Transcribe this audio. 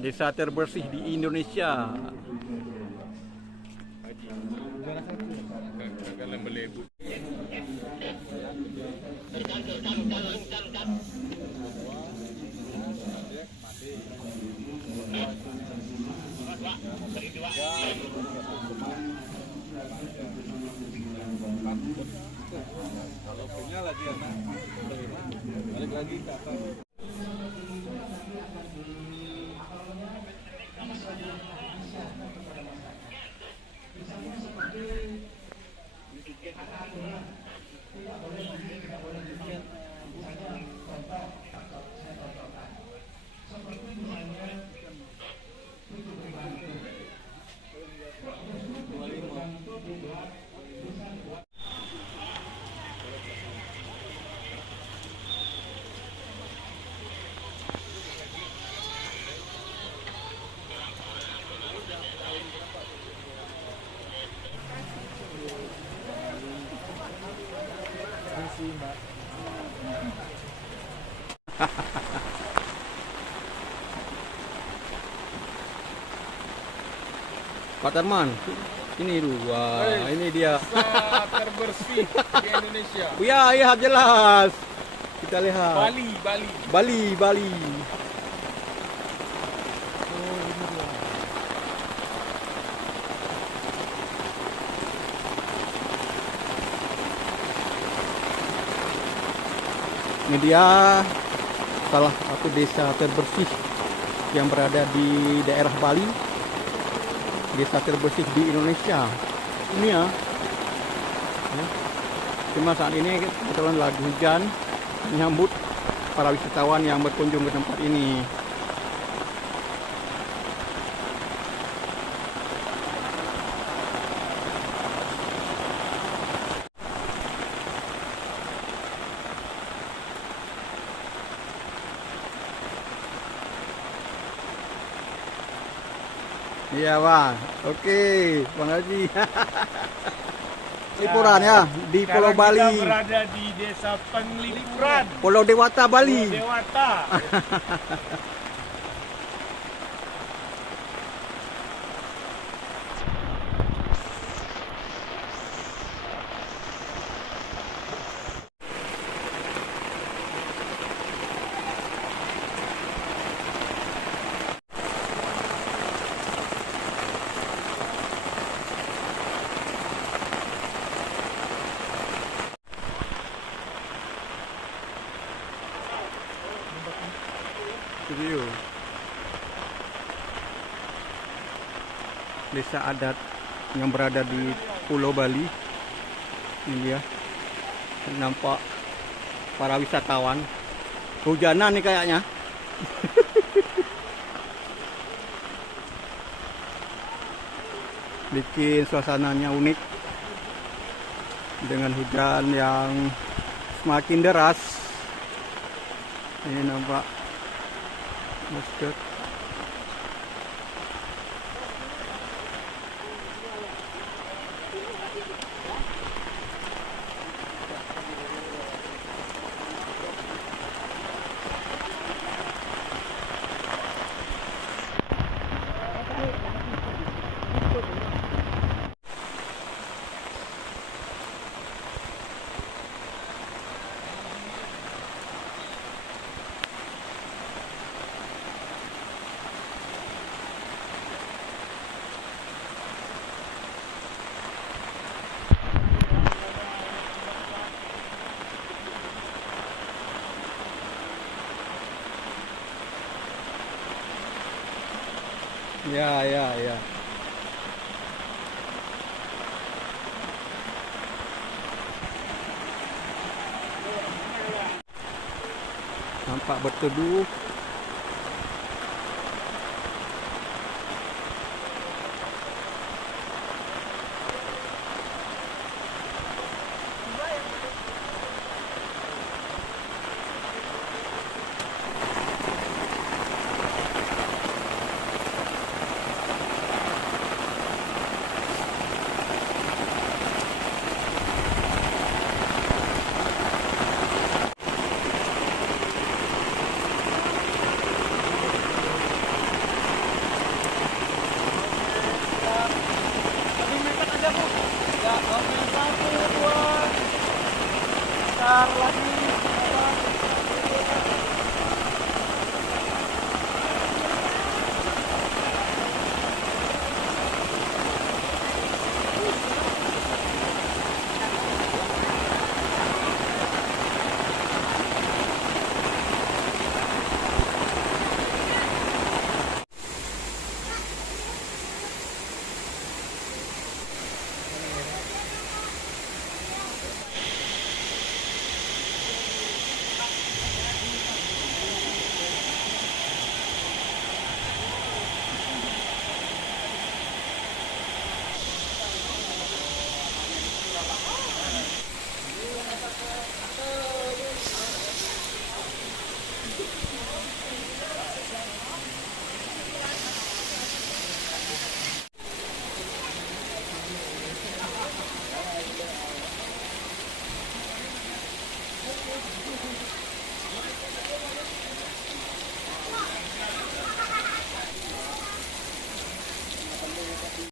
Desa terbersih di Indonesia. Kalau punya lagi anak, balik lagi ke atas. Pak Tarman, ini dua, ini dia. Desa terbersih di Indonesia. Ya, jelas. Kita lihat. Bali. Ini dia salah satu desa terbersih yang berada di daerah Bali. Desa terbersih di Indonesia. Ini ya. Cuma saat ini kebetulan lagi hujan, menyambut para wisatawan yang berkunjung ke tempat ini. Iya Bang, oke Bang Haji. Liburan ya di Pulau Bali. Kita berada di Desa Penglipuran, Pulau Dewata Bali. Pulau Dewata. Video desa adat yang berada di Pulau Bali. Ini dia, nampak para wisatawan. Hujanan nih kayaknya. Bikin suasananya unik dengan hujan yang semakin deras. Ini nampak masjid. Ya. Nampak berteduh. ya Bu. Ya, oke, satu, dua. Bentar lagi.